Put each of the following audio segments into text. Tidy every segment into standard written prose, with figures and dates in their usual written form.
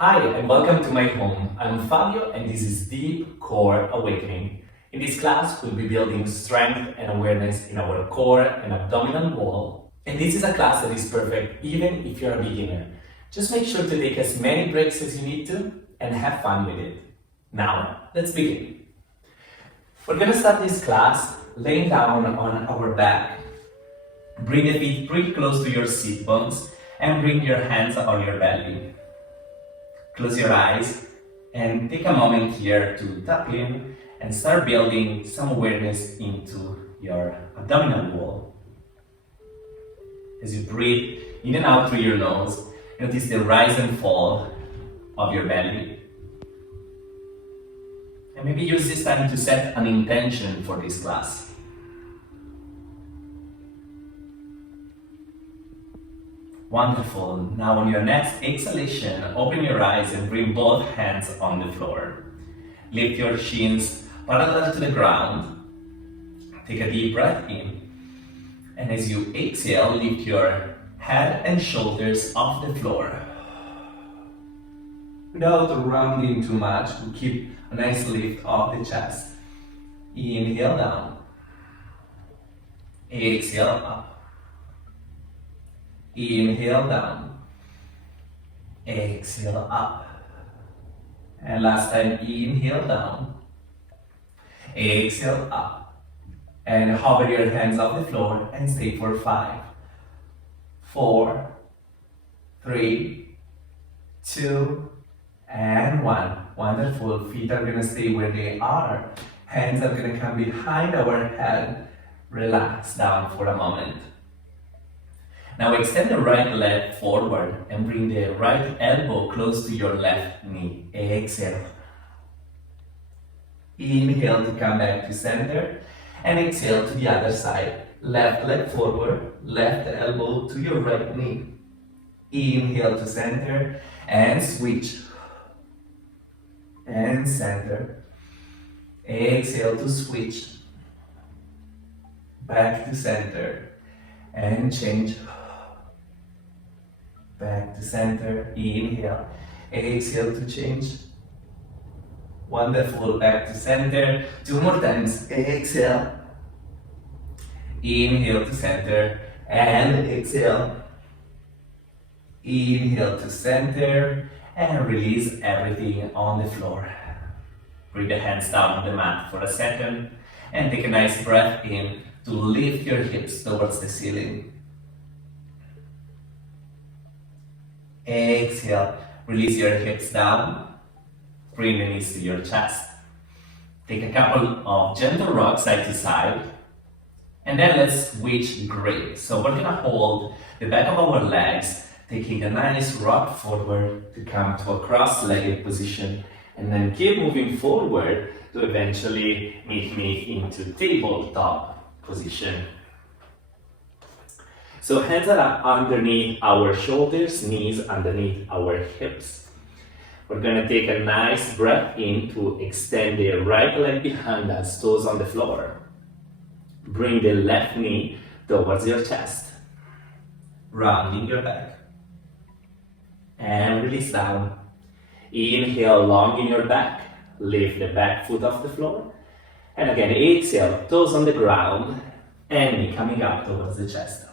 Hi and welcome to my home. I'm Fabio and this is Deep Core Awakening. In this class, we'll be building strength and awareness in our core and abdominal wall. And this is a class that is perfect even if you're a beginner. Just make sure to take as many breaks as you need to and have fun with it. Now, let's begin. We're going to start this class laying down on our back. Bring the feet pretty close to your sit bones and bring your hands on your belly. Close your eyes and take a moment here to tap in and start building some awareness into your abdominal wall. As you breathe in and out through your nose, notice the rise and fall of your belly. And maybe use this time to set an intention for this class. Wonderful. Now on your next exhalation, open your eyes and bring both hands on the floor. Lift your shins parallel to the ground. Take a deep breath in. And as you exhale, lift your head and shoulders off the floor. Without rounding too much, we keep a nice lift off the chest. Inhale down. Exhale up. Inhale down, exhale up, and last time inhale down, exhale up, and hover your hands off the floor and stay for 5, 4, 3, 2, and 1. Wonderful. Feet are gonna stay where they are. Hands are gonna come behind our head. Relax down for a moment. Now extend the right leg forward and bring the right elbow close to your left knee. Exhale. Inhale to come back to center and exhale to the other side. Left leg forward, left elbow to your right knee. Inhale to center and switch. And center. Exhale to switch. Back to center and change. Back to center, inhale, exhale to change. Wonderful, back to center, 2 more times, exhale. Inhale to center, and exhale. Inhale to center, and release everything on the floor. Bring the hands down on the mat for a second, and take a nice breath in to lift your hips towards the ceiling. Exhale, release your hips down, bring the knees to your chest. Take a couple of gentle rocks side to side, and then let's switch grip. So we're gonna hold the back of our legs, taking a nice rock forward to come to a cross-legged position, and then keep moving forward to eventually meet me into tabletop position. So hands are underneath our shoulders, knees underneath our hips. We're gonna take a nice breath in to extend the right leg behind us, toes on the floor. Bring the left knee towards your chest, rounding your back. And release down. Inhale long in your back, lift the back foot off the floor. And again, exhale, toes on the ground, and knee coming up towards the chest.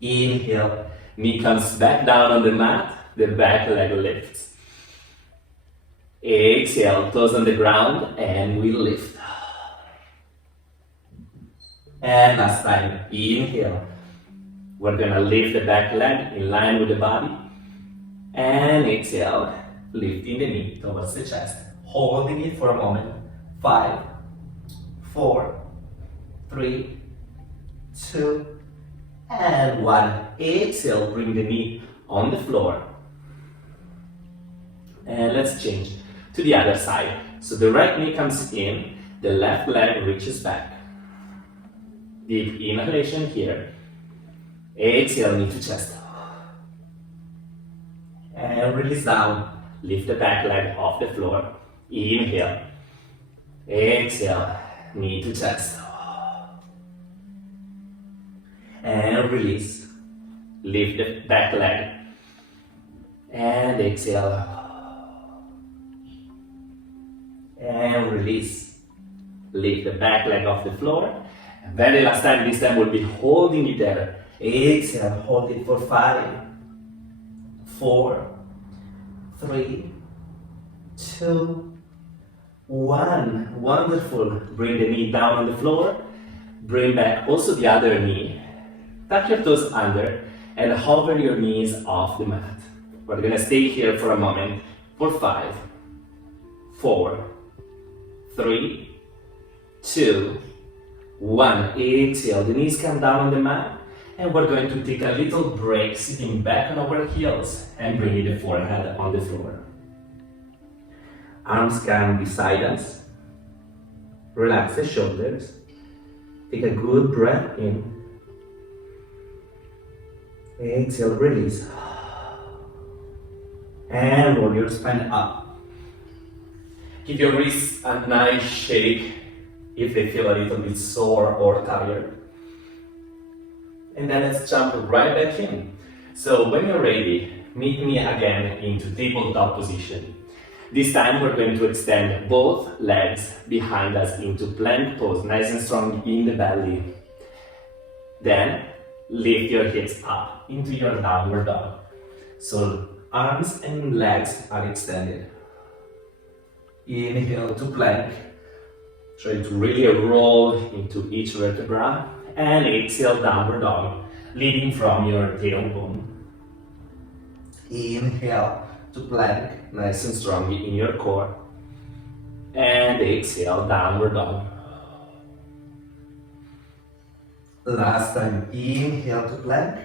Inhale, knee comes back down on the mat, the back leg lifts. Exhale, toes on the ground, and we lift. And last time, inhale. We're gonna lift the back leg in line with the body. And exhale, lifting the knee towards the chest. Holding it for a moment. 5, 4, 3, 2, and 1. Exhale, bring the knee on the floor. And let's change to the other side. So the right knee comes in, the left leg reaches back. Deep inhalation here. Exhale, knee to chest. And release down. Lift the back leg off the floor. Inhale. Exhale, knee to chest. And release. Lift the back leg. And exhale. And release. Lift the back leg off the floor. And very last time, this time we'll be holding it there. Exhale, hold it for 5, 4, 3, 2, 1. Wonderful. Bring the knee down on the floor. Bring back also the other knee. Tuck your toes under and hover your knees off the mat. We're gonna stay here for a moment for 5, 4, 3, 2, 1. Exhale, the knees come down on the mat, and we're going to take a little break, sitting back on our heels and bringing the forehead on the floor. Arms come beside us. Relax the shoulders. Take a good breath in. Exhale, release. And roll your spine up. Give your wrists a nice shake if they feel a little bit sore or tired. And then let's jump right back in. So when you're ready, meet me again into tabletop position. This time we're going to extend both legs behind us into plank pose, nice and strong in the belly. Then lift your hips up into your downward dog. So arms and legs are extended. Inhale to plank. Try to really roll into each vertebra. And exhale, downward dog, leading from your tailbone. Inhale to plank, nice and strong in your core. And exhale, downward dog. Last time, inhale to plank.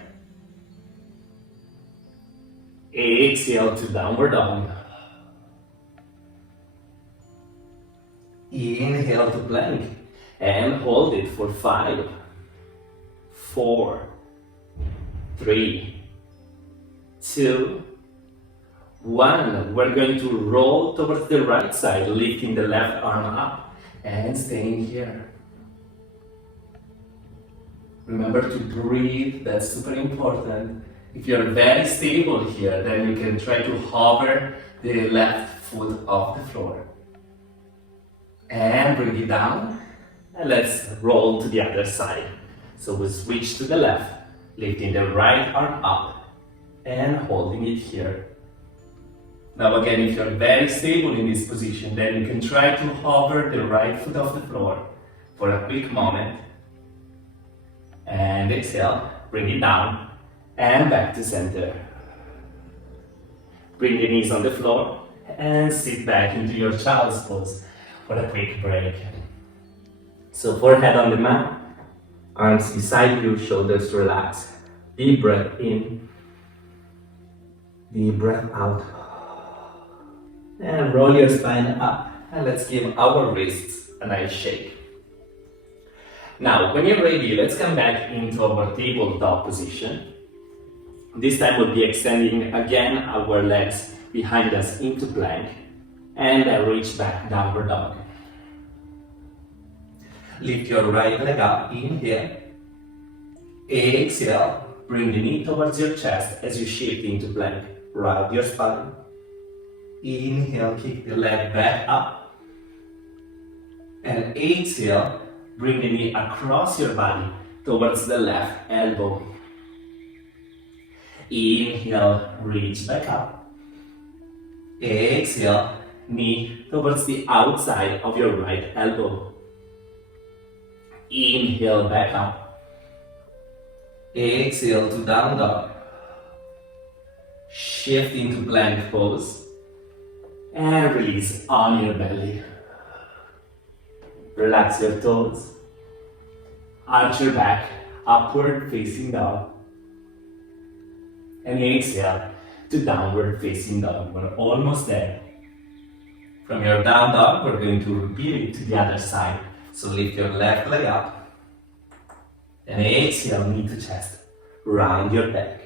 Exhale to downward dog. Inhale to plank and hold it for 5, 4, 3, 2, 1. We're going to roll towards the right side, lifting the left arm up and staying here. Remember to breathe, that's super important. If you're very stable here, then you can try to hover the left foot off the floor. And bring it down, and let's roll to the other side. So we switch to the left, lifting the right arm up and holding it here. Now again, if you're very stable in this position, then you can try to hover the right foot off the floor for a quick moment. And exhale, bring it down and back to center. Bring the knees on the floor and sit back into your child's pose for a quick break. So forehead on the mat, arms beside you, shoulders relaxed. Deep breath in, deep breath out. And roll your spine up. And let's give our wrists a nice shake. Now, when you're ready, let's come back into our tabletop position. This time we'll be extending again our legs behind us into plank. And reach back, downward dog. Lift your right leg up, inhale. Exhale, bring the knee towards your chest as you shift into plank. Round your spine. Inhale, kick the leg back up. And exhale, bring the knee across your body towards the left elbow. Inhale, reach back up. Exhale, knee towards the outside of your right elbow. Inhale, back up. Exhale to down dog. Shift into plank pose. And release on your belly. Relax your toes. Arch your back, upward facing dog. And exhale to downward facing dog. We're almost there. From your down dog, we're going to repeat it to the other side. So lift your left leg up. And exhale, knee to chest. Round your back.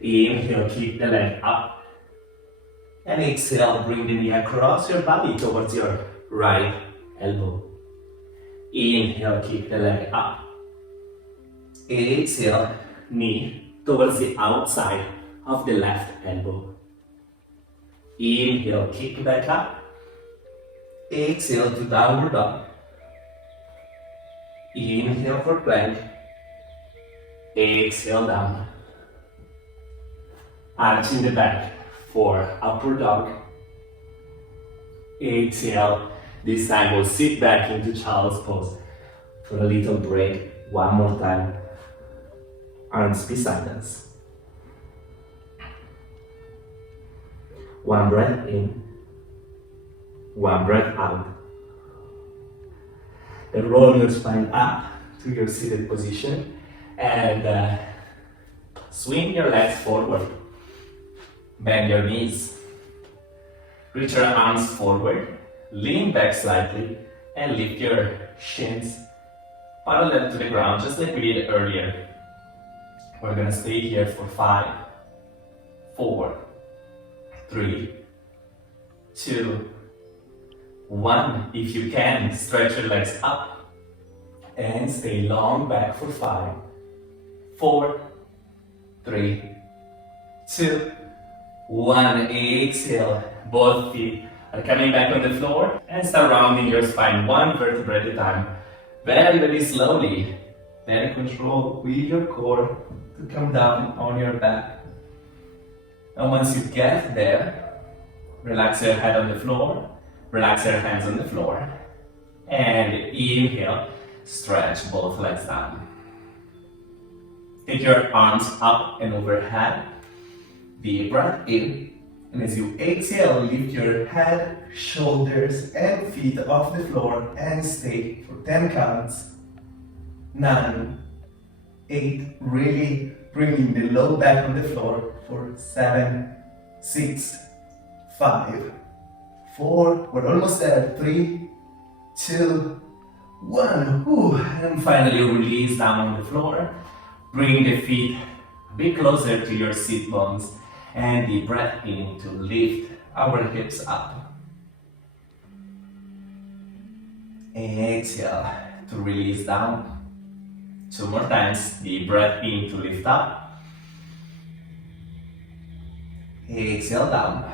Inhale, keep the leg up. And exhale, bring the knee across your body towards your right elbow. Inhale, keep the leg up. Exhale, knee towards the outside of the left elbow. Inhale, kick back up. Exhale to downward dog. Inhale for plank. Exhale down. Arching the back for upward dog. Exhale. This time we'll sit back into child's pose for a little break. One more time. Arms beside us. One breath in. One breath out. Then roll your spine up to your seated position and swing your legs forward. Bend your knees. Reach your arms forward. Lean back slightly and lift your shins parallel to the ground, just like we did earlier. We're gonna stay here for 5, 4, 3, 2, 1. If you can, stretch your legs up and stay long back for 5, 4, 3, 2, 1. Exhale. Both feet are coming back on the floor and start rounding your spine one vertebra at a time. Very, very slowly. Very control with your core to come down on your back. And once you get there, relax your head on the floor, relax your hands on the floor, and inhale, stretch both legs down. Take your arms up and overhead. Deep breath in. And as you exhale, lift your head, shoulders, and feet off the floor and stay for 10 counts. 9, 8, really bringing the low back on the floor for 7, 6, 5, 4, we're almost there, 3, 2, 1. Whew. And finally release down on the floor. Bring the feet a bit closer to your sit bones. And deep breath in to lift our hips up. Exhale to release down. 2 more times. Deep breath in to lift up. Exhale down.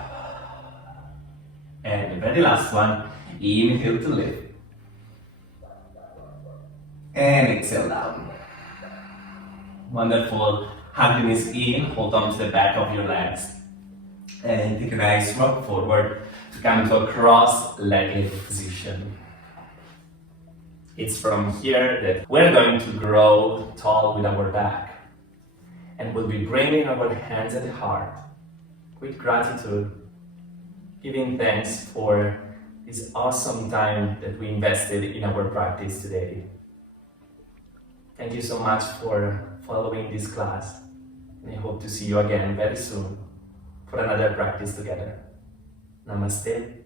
And the very last one. Inhale to lift. And exhale down. Wonderful. Hug the knees in, hold on to the back of your legs. And take a nice rock forward to come to a cross-legged position. It's from here that we're going to grow tall with our back. And we'll be bringing our hands at the heart with gratitude, giving thanks for this awesome time that we invested in our practice today. Thank you so much for following this class. And I hope to see you again very soon for another practice together. Namaste.